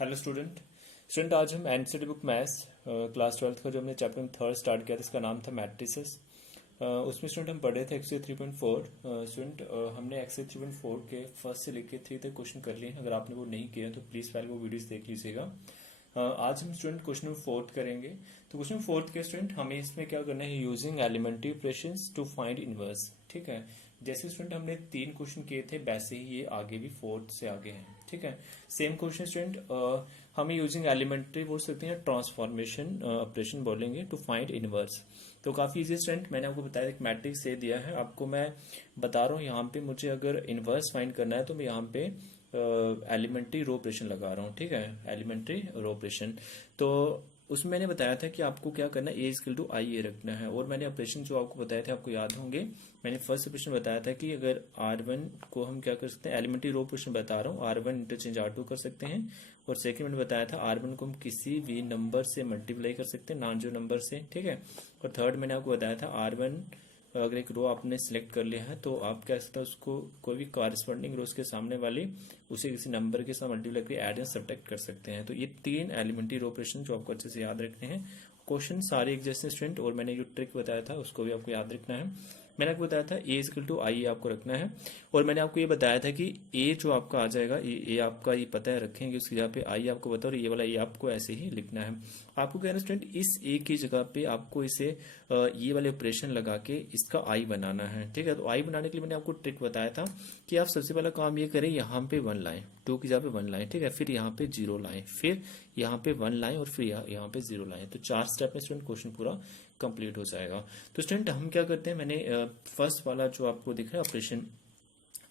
Hello student आज हम NCERT book maths class 12th का जो हमने चैप्टर 3 स्टार्ट किया था इसका नाम था मैट्रिसेस। उसमें स्टूडेंट हम पढ़े थे एक्सरसाइज 3.4। स्टूडेंट हमने एक्सरसाइज 3.4 के फर्स्ट से लेके 3 तक क्वेश्चन कर लिए हैं। अगर आपने वो नहीं किया तो प्लीज़ पहले वो वीडियोस देख लीजिएगा। आज हम स्टूडेंट क्वेश्चन नंबर 4 करेंगे। तो क्वेश्चन नंबर 4 के स्टूडेंट हमें इसमें क्या करना है, using elementary operations to find inverse. ठीक है, जैसे स्टूडेंट हमने 3 क्वेश्चन किए थे वैसे ही ये आगे भी 4 से आगे हैं। ठीक है, सेम क्वेश्चन स्टूडेंट हमें यूजिंग एलिमेंट्री बोल सकते हैं, ट्रांसफॉर्मेशन ऑपरेशन बोलेंगे टू फाइंड इनवर्स। तो काफी इजी स्टूडेंट, मैंने आपको बताया एक मैट्रिक्स दे दिया है, आपको मैं बता रहा हूँ यहाँ पे मुझे अगर इनवर्स फाइंड करना है तो मैं यहाँ पे एलिमेंट्री रो ऑपरेशन लगा रहा हूँ। ठीक है, एलिमेंट्री रो ऑपरेशन। तो उसमें मैंने बताया था कि आपको क्या करना है, ए इक्वल टू आई ए रखना है। और मैंने ऑपरेशन जो आपको बताए थे आपको याद होंगे, मैंने फर्स्ट ऑपरेशन बताया था कि अगर R1 को हम क्या कर सकते हैं, एलिमेंट्री रो ऑपरेशन बता रहा हूँ, R1 इंटरचेंज R2 कर सकते हैं। और सेकंड मैंने बताया था R1 को हम किसी भी नंबर से मल्टीप्लाई कर सकते हैं, नॉन जीरो नंबर से। ठीक है, और थर्ड मैंने आपको बताया था R1 अगर एक रो आपने सिलेक्ट कर लिया है तो आप क्या सकते हैं, उसको कोई भी कॉरेस्पॉन्डिंग रो के सामने वाली उसे किसी नंबर के साथ मल्टीप्लाई करके ऐड या सब्ट्रैक्ट कर सकते हैं। तो ये 3 एलिमेंट्री रो ऑपरेशन जो आपको अच्छे से याद रखने हैं। क्वेश्चन सारे एक जैसे स्टूडेंट, और मैंने जो ट्रिक बताया था उसको भी आपको याद रखना है। मैंने आपको बताया था ए इक्वल टू आई आपको रखना है। और मैंने आपको ये बताया था कि ए जो आपका आ जाएगा, ए आपका ये पता है रखेंगे, उसकी जगह पे आई आपको बताओ, और ये वाला ए आपको ऐसे ही लिखना है। आपको कहना स्टूडेंट इस ए की जगह पे आपको इसे ये वाले ऑपरेशन लगा के इसका आई बनाना है। ठीक है, तो आई बनाने के लिए मैंने आपको ट्रिक बताया था कि आप सबसे पहला काम ये करें, यहाँ पे 1 लाएं, 2 की जगह पे 1 लाएं। ठीक है, फिर यहाँ पे 0 लाएं, फिर यहाँ पे 1 लाएं, और फिर यहाँ पे 0 लाएं। तो 4 स्टेप में स्टूडेंट क्वेश्चन पूरा कंप्लीट हो जाएगा। तो स्टूडेंट हम क्या करते हैं, मैंने फर्स्ट वाला जो आपको दिख रहा है ऑपरेशन,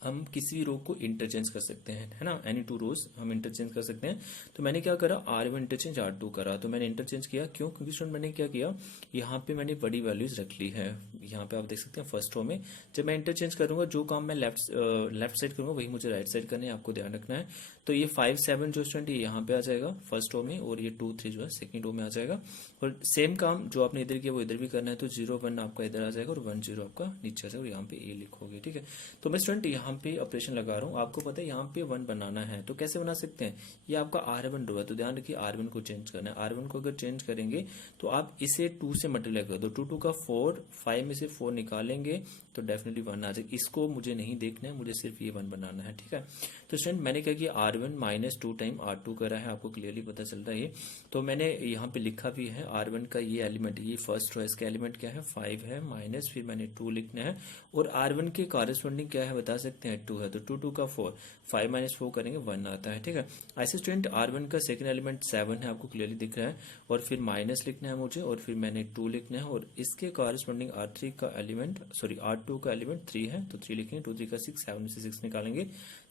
हम किसी रो को इंटरचेंज कर सकते हैं, है ना, एनी 2 रोज हम इंटरचेंज कर सकते हैं। तो मैंने क्या करा, R1 इंटरचेंज R2 करा। तो मैंने इंटरचेंज किया, क्यों? क्योंकि स्टूडेंट मैंने क्या किया, यहाँ पे मैंने बड़ी वैल्यूज रख ली है। यहाँ पे आप देख सकते हैं फर्स्ट रो में जब मैं इंटरचेंज करूंगा, जो काम मैं लेफ्ट साइड करूंगा वही मुझे राइट साइड करना है, आपको ध्यान रखना है। तो ये 5 7 जो स्टूडेंट ये यहाँ पे आ जाएगा फर्स्ट रो में, और ये 2 3 जो है सेकंड रो में आ जाएगा। और सेम काम जो आपने इधर किया वो इधर भी करना है। तो 0 1 आपका इधर आ जाएगा और 1 0 आपका नीचे आ जाएगा, और यहाँ पे ए लिखोगे। ठीक है, तो मैं स्टूडेंट यहाँ पे ऑपरेशन लगा रहा हूँ, आपको पता है यहाँ पे 1 बनाना है। तो कैसे बना सकते हैं, ये आपका R1 रो है, तो ध्यान रखिए R1 को चेंज करना है। R1 को अगर चेंज करेंगे तो आप इसे 2 से मल्टीप्लाई कर दो, 2 2 का 4, 5 में से 4 निकालेंगे तो डेफिनेटली 1 आ जाएगा। इसको मुझे नहीं देखना है, मुझे सिर्फ ये 1 बनाना है। ठीक है, तो स्टूडेंट मैंने क्या किया, R1 माइनस 2 टाइम R2 करा है, आपको क्लियरली पता चल रहा है ये। तो मैंने यहाँ पे लिखा भी है R1 का ये एलिमेंट, ये फर्स्ट रो है, इसका एलिमेंट क्या है 5 है, माइनस फिर मैंने 2 लिखना है। और R1 के कॉरेस्पॉन्डिंग क्या है बता सकते हैं, 2 है, तो 2 2 का 4, 5 माइनस 4 करेंगे 1 आता है। ठीक है, ऐसे स्टूडेंट R1 का सेकंड एलिमेंट 7 है, आपको क्लियरली दिख रहा है, और फिर माइनस लिखना है मुझे, और फिर मैंने 2 लिखना है, और इसके कॉरेस्पॉन्डिंग R3 का एलिमेंट R2 का एलिमेंट 3 है, तो 3 लिखेंगे, 2 3 का 6, 7 में से 6 निकालेंगे,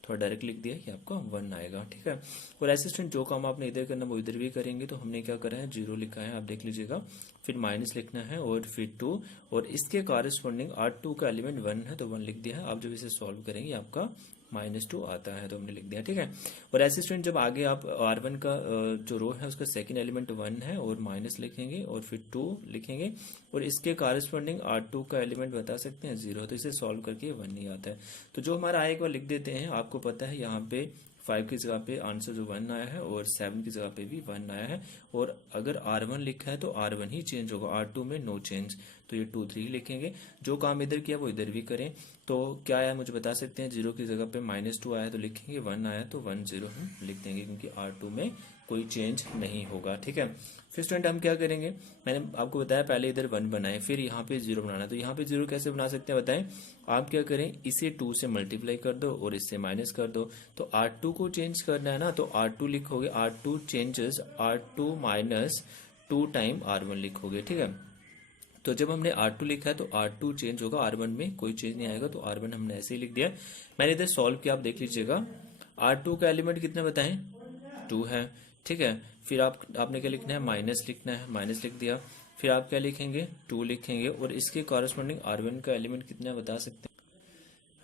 थोड़ा डायरेक्ट लिख दिया, ये आपका 1 आएगा। ठीक है, और ऐसे स्टूडेंट जो काम आपने इधर करना वो इधर भी करेंगे। तो हमने क्या करा है, 0 लिखा है, आप देख लीजिएगा, फिर माइनस लिखना है, और फिर 2, और इसके कॉरेस्पॉन्डिंग R2 का एलिमेंट 1 है, तो 1 लिख दिया है। आप जब इसे सॉल्व करेंगे आपका -2 आता है, तो हमने लिख दिया। ठीक है, और ऐसे स्टूडेंट जब आगे आप R1 का जो रो है उसका सेकंड एलिमेंट 1 है, और माइनस लिखेंगे, और फिर 2 लिखेंगे, और इसके कॉरेस्पॉन्डिंग R2 का एलिमेंट बता सकते हैं 0, तो इसे सॉल्व करके 1 नहीं आता है। तो जो हमारा आएगा लिख देते हैं। आपको पता है यहाँ पे 5 की जगह पे आंसर जो 1 आया है, और 7 की जगह पे भी 1 आया है। और अगर R1 लिखा है तो R1 ही चेंज होगा, R2 में नो चेंज, तो ये 2 3 लिखेंगे। जो काम इधर किया वो इधर भी करें। तो क्या आया मुझे बता सकते हैं, 0 की जगह पे -2 आया तो लिखेंगे, 1 आया तो 1 0 हम लिख देंगे, क्योंकि R2 में कोई चेंज नहीं होगा। ठीक है, फिर स्टूडेंट हम क्या करेंगे, मैंने आपको बताया पहले इधर 1 बनाए, फिर यहाँ पे 0 बनाना। तो यहाँ पे 0 कैसे बना सकते हैं बताएं, आप क्या करें, इसे 2 से मल्टीप्लाई कर दो और इससे माइनस कर दो। तो R2 को चेंज करना है ना, तो R2 लिखोगे, R2 changes R2 minus 2 time R1 लिखोगे। ठीक है, तो जब हमने R2 लिखा है तो R2 चेंज होगा, R1 में कोई चेंज नहीं आएगा, तो R1 हमने ऐसे ही लिख दिया। मैंने इधर सॉल्व किया, आप देख लीजिएगा, R2 का एलिमेंट कितना बताएं, 2 है। ठीक है, फिर आपने क्या लिखना है, माइनस लिखना है, माइनस लिख दिया। फिर आप क्या लिखेंगे, 2 लिखेंगे, और इसके कॉरेस्पॉन्डिंग R1 का एलिमेंट कितना बता सकते हैं,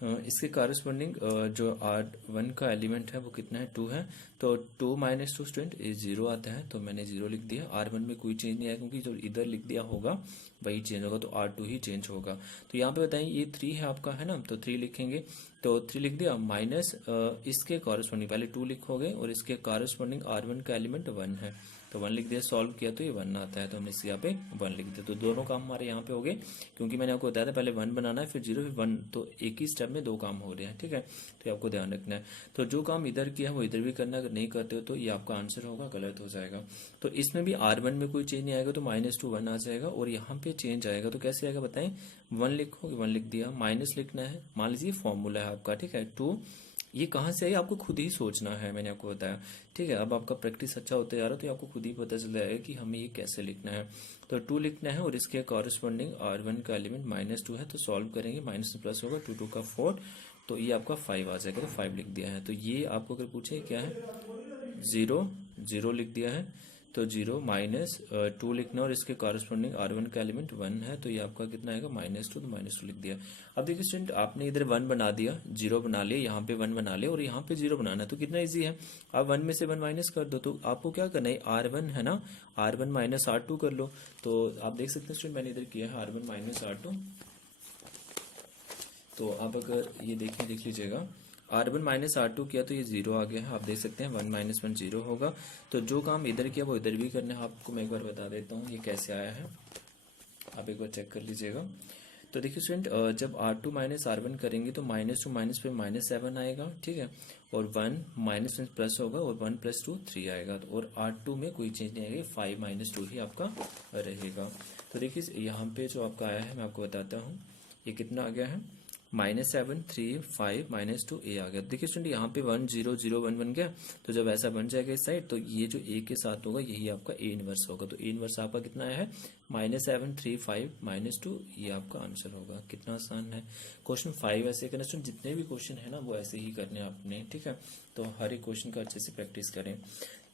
इसके कारस्पॉन्डिंग जो R1 का एलिमेंट है वो कितना है, 2 है। तो 2 माइनस 2 स्टूडेंट ये 0 आता है, तो मैंने 0 लिख दिया। R1 में कोई चेंज नहीं आया क्योंकि जो इधर लिख दिया होगा वही चेंज होगा, तो R2 ही चेंज होगा। तो यहाँ पे बताएं ये 3 है आपका, है ना, तो 3 लिखेंगे। तो 3 लिख दिया माइनस इसके कॉरस्पॉन्डिंग पहले 2 लिखोगे और इसके कॉरस्पॉन्डिंग R1 का एलिमेंट 1 है, तो 1 लिख दिया। सॉल्व किया तो ये 1 आता है, तो हमने इस यहाँ पे 1 लिख दिया। तो दोनों काम हमारे यहाँ पे हो गए, क्योंकि मैंने आपको बताया था पहले 1 बनाना है फिर 0 फिर 1, तो एक ही स्टेप में 2 काम हो रहे हैं, ठीक है। तो ये आपको ध्यान रखना है। तो जो काम इधर किया है वो इधर भी करना है, अगर नहीं करते हो तो ये आपका आंसर होगा गलत हो जाएगा। तो इसमें भी R1 में कोई चेंज नहीं आएगा, तो -2 1 आ जाएगा, और यहाँ पे चेंज आएगा तो कैसे आएगा बताएं। 1 लिखोगे, 1 लिख दिया, माइनस लिखना है, मान लीजिए फॉर्मूला है आपका, ठीक है। 2 ये कहाँ से है आपको खुद ही सोचना है, मैंने आपको बताया, ठीक है। अब आपका प्रैक्टिस अच्छा होता जा रहा है तो आपको खुद ही पता चल जाएगा कि हमें ये कैसे लिखना है। तो 2 लिखना है और इसके कॉरस्पॉन्डिंग R1 का एलिमेंट -2 है, तो सॉल्व करेंगे, माइनस से प्लस होगा, 2 2 का 4, तो ये आपका 5 आ जाएगा, तो 5 लिख दिया है। तो ये आपको अगर पूछे क्या है, 0 0 लिख दिया है, तो 0 माइनस 2 लिखना और इसके कॉरस्पॉन्डिंग R1 का एलिमेंट 1 है, तो ये आपका कितना आएगा -2, तो -2 लिख दिया। अब देखिए स्टूडेंट, आपने इधर 1 बना दिया, 0 बना लिया, यहाँ पे 1 बना लिया और यहाँ पे 0 बनाना है, तो कितना इजी है। आप 1 में से 1 माइनस कर दो, तो आपको क्या करना है, R1 है ना, R1 माइनस R2 कर लो। तो आप देख सकते हैं स्टूडेंट, मैंने इधर किया है R1 माइनस R2, तो आप अगर ये देख लीजिएगा, R1 माइनस R2 किया तो ये 0 आ गया है, आप देख सकते हैं 1 माइनस 1 0 होगा। तो जो काम इधर किया वो इधर भी करना है। आपको मैं एक बार बता देता हूँ ये कैसे आया है, आप एक बार चेक कर लीजिएगा। तो देखिए स्टूडेंट, जब R2 माइनस R1 करेंगे तो -2 माइनस पे -7 आएगा, ठीक है, और 1 माइनस 1 प्लस होगा और 1 + 2 3 आएगा, और R2 में कोई चेंज नहीं आएगा, 5 - 2 ही आपका रहेगा। तो देखिए यहाँ पे जो आपका आया है मैं आपको बताता हूँ, ये कितना आ गया है, -7 3 5 -2 a आ गया। देखिए स्टूडेंट, यहाँ पे 1 0 0 1 बन गया, तो जब ऐसा बन जाएगा इस साइड, तो ये जो a के साथ होगा यही आपका a इनवर्स होगा। तो a इनवर्स आपका कितना आया है, -7 3 5 -2, ये आपका आंसर होगा। कितना आसान है। क्वेश्चन 5 ऐसे करना स्टूडेंट, जितने भी क्वेश्चन है ना वो ऐसे ही करने आपने, ठीक है। तो हर एक क्वेश्चन का अच्छे से प्रैक्टिस करें।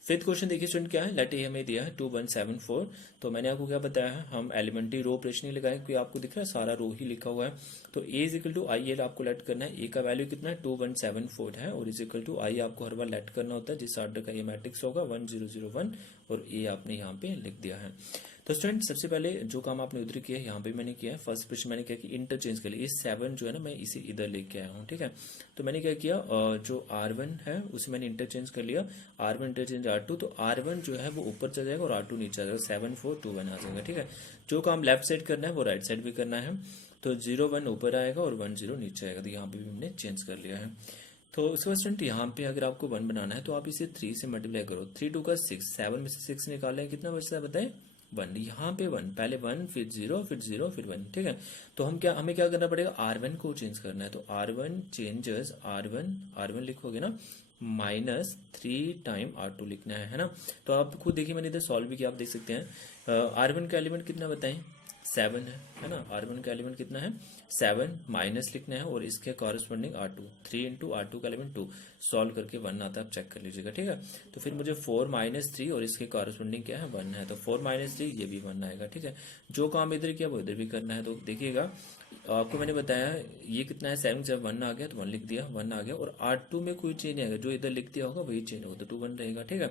5th क्वेश्चन देखिए स्टूडेंट क्या है, लेट ए हमें दिया है 2 1 7 4। तो मैंने आपको क्या बताया है, हम एलिमेंट्री रो ऑपरेशन ही लगाए, क्योंकि आपको दिख रहा है सारा रो ही लिखा हुआ है। तो a = i l आपको लेट करना है। a का वैल्यू कितना है, 2 1 7 4 है, और = i आपको हर बार लेट करना होता है जिस ऑर्डर का ये मैट्रिक्स होगा, 1 0 0 1, और a आपने यहाँ पे लिख दिया है। तो स्टूडेंट सबसे पहले जो काम आपने उधर किया है यहाँ पे मैंने किया है। फर्स्ट क्वेश्चन मैंने क्या कि इंटरचेंज कर लिया, ये 7 जो है ना मैं इसे इधर लेके आया हूँ, ठीक है। तो मैंने क्या किया, जो R1 है उसे मैंने इंटरचेंज कर लिया, R1 इंटरचेंज R2, तो R1 जो है वो ऊपर चल जाएगा और R2 नीचे आ जाएगा, 7 4 2 1 आ जाएगा, ठीक है। जो काम लेफ्ट साइड करना है वो राइट साइड भी करना है, तो 0 1 ऊपर आएगा और 1 0 नीचे आएगा, तो यहाँ पे भी हमने चेंज कर लिया है। तो उसके बाद स्टूडेंट यहाँ पे अगर आपको 1 बनाना है तो आप इसे 3 से मल्टीप्लाई करो, 3 2 का 6, 7 में से 6 निकालें, कितना बचता है बताएं, 1। यहाँ पे 1, पहले 1 फिर 0 फिर 0 फिर 1, ठीक है। तो हमें क्या करना पड़ेगा, R1 को चेंज करना है, तो R1 चेंजेस R1 लिखोगे ना, -3 टाइम R2 लिखना है ना। तो आप खुद देखिए, मैंने इधर सॉल्व भी किया, आप देख सकते हैं। R1 का एलिमेंट कितना बताएं, 7 है ना। R1 का एलिमेंट कितना है, 7, माइनस लिखना है और इसके कॉरस्पॉन्डिंग R2, 3 × R2 का एलिमेंट 2, सॉल्व करके 1 आता है, आप चेक कर लीजिएगा, ठीक है। तो फिर मुझे 4 - 3 और इसके कॉरस्पॉन्डिंग क्या है, 1 है, तो 4 - 3 ये भी 1 आएगा, ठीक है। जो काम इधर किया वो इधर भी करना है। तो देखिएगा, आपको मैंने बताया ये कितना है, 7 जब 1 आ गया तो 1 लिख दिया, 1 आ गया, और R2 में कोई चेंज नहीं आएगा, जो इधर लिख दिया होगा वही चेंज होगा, तो 2 1 रहेगा, ठीक है।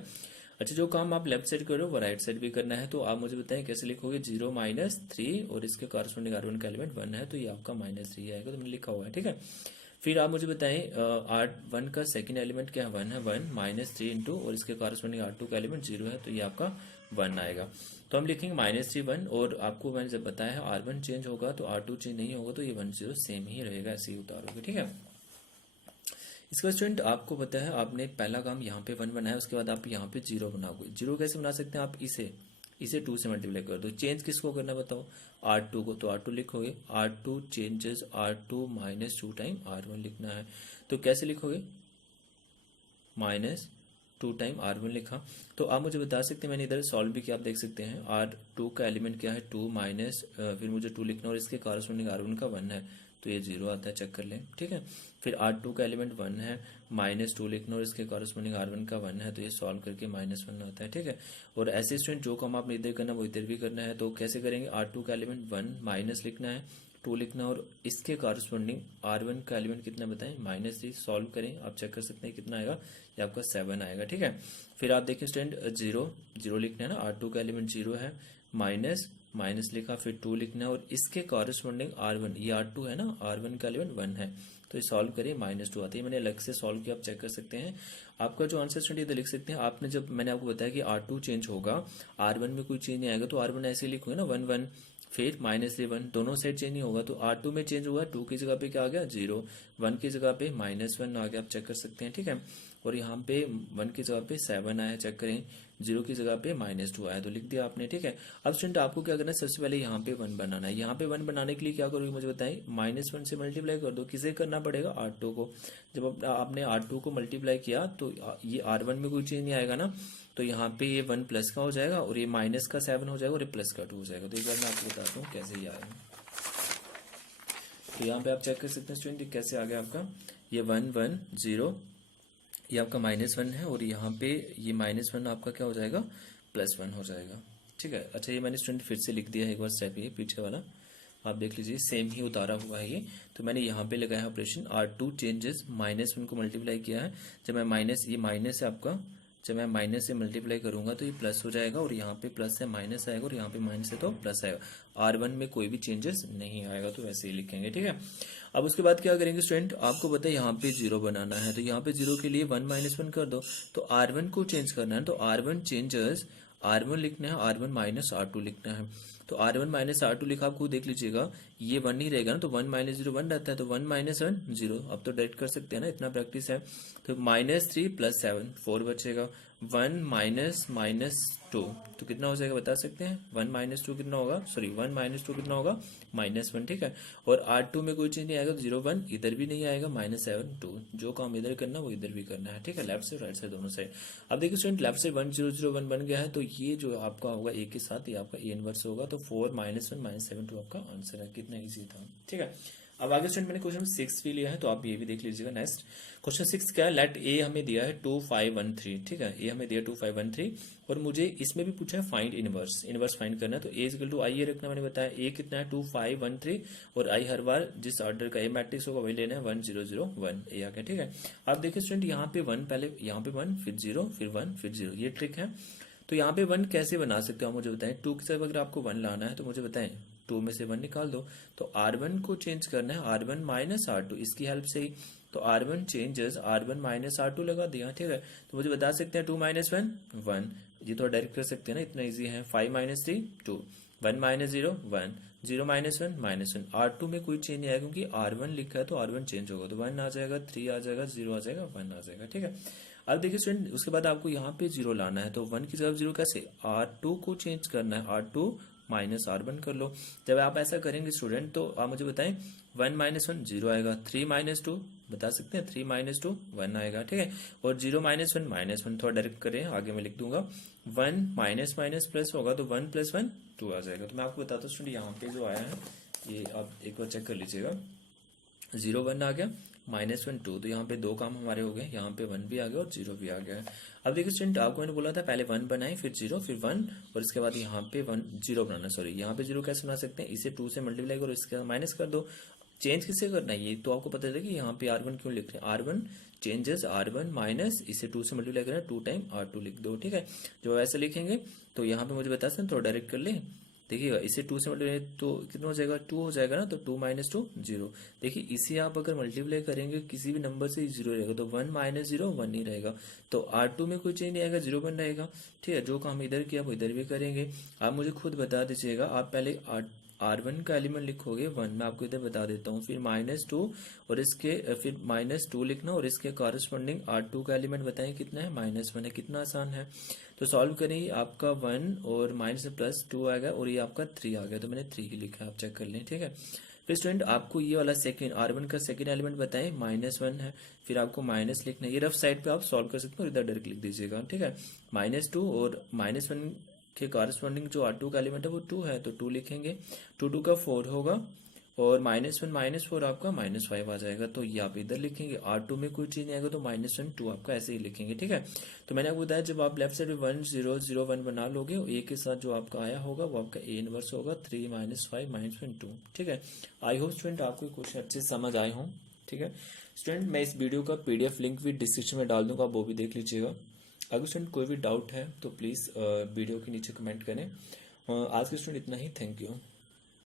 अच्छा, जो काम आप लेफ्ट साइड कर रहे हो वो राइट साइड भी करना है, तो आप मुझे बताएं कैसे लिखोगे, 0 - 3 और इसके कॉरस्पॉन्डिंग R1 का एलिमेंट 1 है, तो ये आपका -3 आएगा, तो मैंने लिखा हुआ है, ठीक है। फिर आप मुझे बताएं R1 का सेकंड एलिमेंट क्या है, 1 है, 1 -3 इंटू और इसके कॉरस्पॉन्डिंग R2 का एलिमेंट 0 है, तो ये आपका 1 आएगा। तो हम लिखेंगे -3 1, और आपको मैंने जब बताया है R1 चेंज होगा तो R2 चेंज नहीं होगा, तो ये 1 0 सेम ही रहेगा, ऐसे ही उतारोगे, ठीक है। इसका स्टूडेंट आपको पता है, आपने पहला काम यहाँ पे 1 बनाया, उसके बाद आप यहाँ पे 0 बनाओगे। 0 कैसे बना सकते हैं आप, इसे 2 से मल्टीप्लाई कर दो। चेंज किसको करना बताओ, R2 को, तो R2 लिखोगे, R2 changes R2 -2 time R1 लिखना है, तो कैसे लिखोगे, -2 टाइम R1 लिखा। तो आप मुझे बता सकते हैं, मैंने इधर सॉल्व भी किया, आप देख सकते हैं R2 का एलिमेंट क्या है, 2 माइनस फिर मुझे 2 लिखना और इसके कॉरस्पॉन्डिंग R1 का 1 है, तो ये 0 आता है, चेक कर लें, ठीक है। फिर R2 का एलिमेंट 1 है, -2 लिखना और इसके कॉरस्पॉन्डिंग R1 का 1 है, तो ये सॉल्व करके -1 आता है, ठीक है। और ऐसे स्टूडेंट जो काम आपने इधर करना वो इधर भी करना है, तो कैसे करेंगे, R2 का एलिमेंट 1 माइनस लिखना है, टू लिखना और इसके कॉरस्पॉन्डिंग R1 का एलिमेंट कितना बताएं -3। सॉल्व करें, आप चेक कर सकते हैं कितना आएगा, ये आपका 7 आएगा। ठीक है, फिर आप देखिए स्टूडेंट 0 लिखना है ना, R2 का एलिमेंट 0 है, माइनस लिखा, फिर 2 लिखना है और इसके कॉरस्पॉन्डिंग R1, ये R2 है ना, R1 का एलिमेंट 1 है, तो ये सॉल्व करिए, -2 आती है। मैंने अलग से सॉल्व किया, आप चेक कर सकते हैं। आपका जो आंसर स्टूडेंट इधर लिख सकते हैं, आपने जब मैंने आपको बताया कि R2 चेंज होगा, R1 में कोई चेंज नहीं आएगा, तो R1 ऐसे लिखोगे ना 1 1, फिर -3 दोनों साइड चेंज नहीं होगा, तो R2 में चेंज हुआ, 2 की जगह पे क्या आ गया 0, 1 की जगह पे -1 आ गया, आप चेक कर सकते हैं। ठीक है, और यहाँ पे 1 की जगह पे 7 आया, चेक करें, 0 की जगह पे -2 आया, तो लिख दिया आपने। ठीक है, अब स्टूडेंट आपको क्या करना है, सबसे पहले यहाँ पे 1 बनाना है। यहाँ पे 1 बनाने के लिए क्या करोगे मुझे बताएं, -1 से मल्टीप्लाई कर दो, किसे करना पड़ेगा, R2 को। जब आपने R2 को मल्टीप्लाई किया तो ये R1 में कोई चेंज नहीं आएगा ना, तो यहाँ पे ये 1 प्लस का हो जाएगा और ये माइनस का 7 हो जाएगा और ये प्लस का 2 हो जाएगा। तो एक बार मैं आपको बताता हूँ कैसे ये आएगा। तो यहाँ पे आप चेक कर सकते हैं स्टूडेंट कैसे आ गया आपका, ये 1 1 0, ये आपका -1 है और यहाँ पे ये -1 आपका क्या हो जाएगा, +1 हो जाएगा। ठीक है, अच्छा ये मैंने स्टूडेंट फिर से लिख दिया है एक बार स्टेप, ये पीछे वाला आप देख लीजिए, सेम ही उतारा हुआ है ये। तो मैंने यहाँ पे लगाया ऑपरेशन, R2 चेंजेस, -1 को मल्टीप्लाई किया है, जब मैं ये माइनस है आपका, जब मैं माइनस से मल्टीप्लाई करूंगा तो ये प्लस हो जाएगा और यहाँ पे प्लस है माइनस आएगा और यहाँ पे माइनस है तो प्लस आएगा। R1 में कोई भी चेंजेस नहीं आएगा, तो वैसे ही लिखेंगे। ठीक है, अब उसके बाद क्या करेंगे स्टूडेंट, आपको पता है यहाँ पे 0 बनाना है, तो यहाँ पे 0 के लिए 1 -1 कर दो, तो R1 को चेंज करना है, तो R1 चेंजेस, R1 लिखना है, R1 -R2 लिखना है। तो R1 -R2 लिखा, आपको देख लीजिएगा ये 1 ही रहेगा ना, तो 1 - 0 1 रहता है, तो 1 - 1 0, अब तो डायरेक्ट कर सकते हैं ना, इतना प्रैक्टिस है। तो -3 + 7 4 बचेगा, 1 -2 तो कितना हो जाएगा बता सकते हैं, 1 - 2 कितना होगा, सॉरी 1 - 2 कितना होगा, -1। ठीक है, और R2 में कोई चीज नहीं आएगा, 0 1 इधर भी नहीं आएगा, -7 2, जो काम इधर करना वो इधर भी करना है। ठीक है, लेफ्ट से राइट से दोनों साइड। अब देखिए स्टूडेंट लेफ्ट से 1 0 0 1 बन गया है, तो ये जो आपका होगा ए के साथ, ये आपका ए इनवर्स होगा, तो 4 -1 -7 2 आपका आंसर है। कितना ईजी था। ठीक है, अब आगे स्टूडेंट मैंने क्वेश्चन 6 भी लिया है, तो आप ये भी देख लीजिएगा। नेक्स्ट क्वेश्चन 6 क्या है, लेट ए हमें दिया है 2 5 1 3। ठीक है, ए हमें दिया 2 5 1 3 और मुझे इसमें भी पूछा है फाइंड इनवर्स फाइंड करना है, तो ए इक्वल टू आई ये रखना, मैंने बताया ए कितना है 2 5 1 3 और आई हर बार जिस ऑर्डर का ए मैट्रिक्स होगा वही लेना है, 1 0 0 1 ए आ गया। ठीक है, आप देखिए स्टूडेंट यहाँ पे 1 पहले, यहाँ पे 1 फिर 0 फिर 1 फिर 0, ये ट्रिक है। तो यहाँ पे 1 कैसे बना सकते हो आप मुझे बताएं, 2 की तरफ अगर आपको 1 लाना है तो मुझे बताएं 2 में से 1 निकाल दो, तो R1 को चेंज करना है, R1 -R2 इसकी हेल्प से ही, तो R1 चेंजेस, R1 -R2 लगा दिया। ठीक है, तो मुझे बता सकते हैं 2 - 1 1, ये तो डायरेक्ट कर सकते हैं ना, इतना इजी है। 5 - 3 2, 1 - 0 1, 0 - 1 -1, R2 में कोई चेंज नहीं आएगा क्योंकि R1 लिखा है तो R1 चेंज होगा, तो 1 आ जाएगा, 3 आ जाएगा, 0 आ जाएगा, 1 आ जाएगा। ठीक है, अब देखिए स्टूडेंट उसके बाद आपको यहाँ पे 0 लाना है, तो 1 की जगह 0 कैसे, R2 को चेंज करना है, R2 -R1 कर लो। जब आप ऐसा करेंगे स्टूडेंट तो आप मुझे बताएं 1 - 1 0 आएगा, 3 - 2 बता सकते हैं, 3 - 2 1 आएगा। ठीक है, और 0 - 1 -1 थोड़ा डायरेक्ट करें, आगे मैं लिख दूंगा 1 माइनस प्लस होगा, तो 1 + 1 2 आ जाएगा। तो मैं आपको बताता हूँ स्टूडेंट यहाँ पे जो आया है ये आप एक बार चेक कर लीजिएगा, 0 1 आ गया, -1 2, तो यहाँ पे 2 काम हमारे हो गए, यहाँ पे 1 भी आ गया और 0 भी आ गया। अब देखिए स्टूडेंट आपको मैंने बोला था पहले 1 बनाए फिर 0 फिर 1 और इसके बाद यहाँ पे 1 0 बनाना, सॉरी यहाँ पे 0 कैसे बना सकते हैं, इसे 2 से मल्टीप्लाई करो, इसके माइनस कर दो। चेंज किससे करना है ये तो आपको पता चलेगा कि यहाँ पे R1 क्यों लिख रहे हैं, R1 चेंजेस R1 माइनस इसे 2 से मल्टीप्लाई करना, 2 टाइम R2 लिख दो। ठीक है, जो ऐसे लिखेंगे तो यहाँ पे मुझे बता सकते हैं, थोड़ा डायरेक्ट कर ले, देखिएगा इसे 2 से मल्टीप्लाई तो कितना हो जाएगा, 2 हो जाएगा ना, तो 2 - 2 0। देखिए इसे आप अगर मल्टीप्लाई करेंगे किसी भी नंबर से 0 रहेगा, तो 1 - 0 1 ही रहेगा, तो R2 में कोई चेंज नहीं आएगा, 0 1 रहेगा। ठीक है, जो काम इधर किया वो इधर भी करेंगे। आप मुझे खुद बता दीजिएगा, आप पहले R1 का एलिमेंट लिखोगे 1, मैं आपको इधर बता देता हूँ, फिर -2 और इसके फिर -2 लिखना और इसके कॉरस्पॉन्डिंग R2 का एलिमेंट बताएं कितना है, -1 है। कितना आसान है, तो सॉल्व करें, आपका 1 और -+2 आएगा और ये आपका 3 आ गया, तो मैंने 3 ही लिखा है, आप चेक कर लें। ठीक है, फिर स्टूडेंट आपको ये वाला सेकंड R1 का सेकंड एलिमेंट बताएं, -1 है, फिर आपको माइनस लिखना है, ये रफ साइड पे आप सॉल्व कर सकते हो, इधर डायरेक्ट लिख दीजिएगा। ठीक है, -2 और -1 के कॉरस्पॉन्डिंग जो R2 का एलिमेंट है वो 2 है, तो 2 लिखेंगे, 2 2 का 4 होगा और -1 -4 आपका -5 आ जाएगा, तो ये आप इधर लिखेंगे। R2 में कोई चीज नहीं आएगा तो -1 2 आपका ऐसे ही लिखेंगे, ठीक है। तो मैंने आपको बताया जब आप लेफ्ट साइड में 1 0 0 1 बना लोगे, ए के साथ जो आपका आया होगा वो आपका ए इनवर्स होगा 3 -5 -1 2, ठीक है। आई होप स्टूडेंट आपको क्वेश्चन अच्छे से समझ आए हों, ठीक है। स्टूडेंट मैं इस वीडियो का PDF लिंक भी डिस्क्रिप्शन में डाल दूंगा, आप वो भी देख लीजिएगा। अगर स्टूडेंट कोई भी डाउट है तो प्लीज़ वीडियो के नीचे कमेंट करें। आज के स्टूडेंट इतना ही, थैंक यू।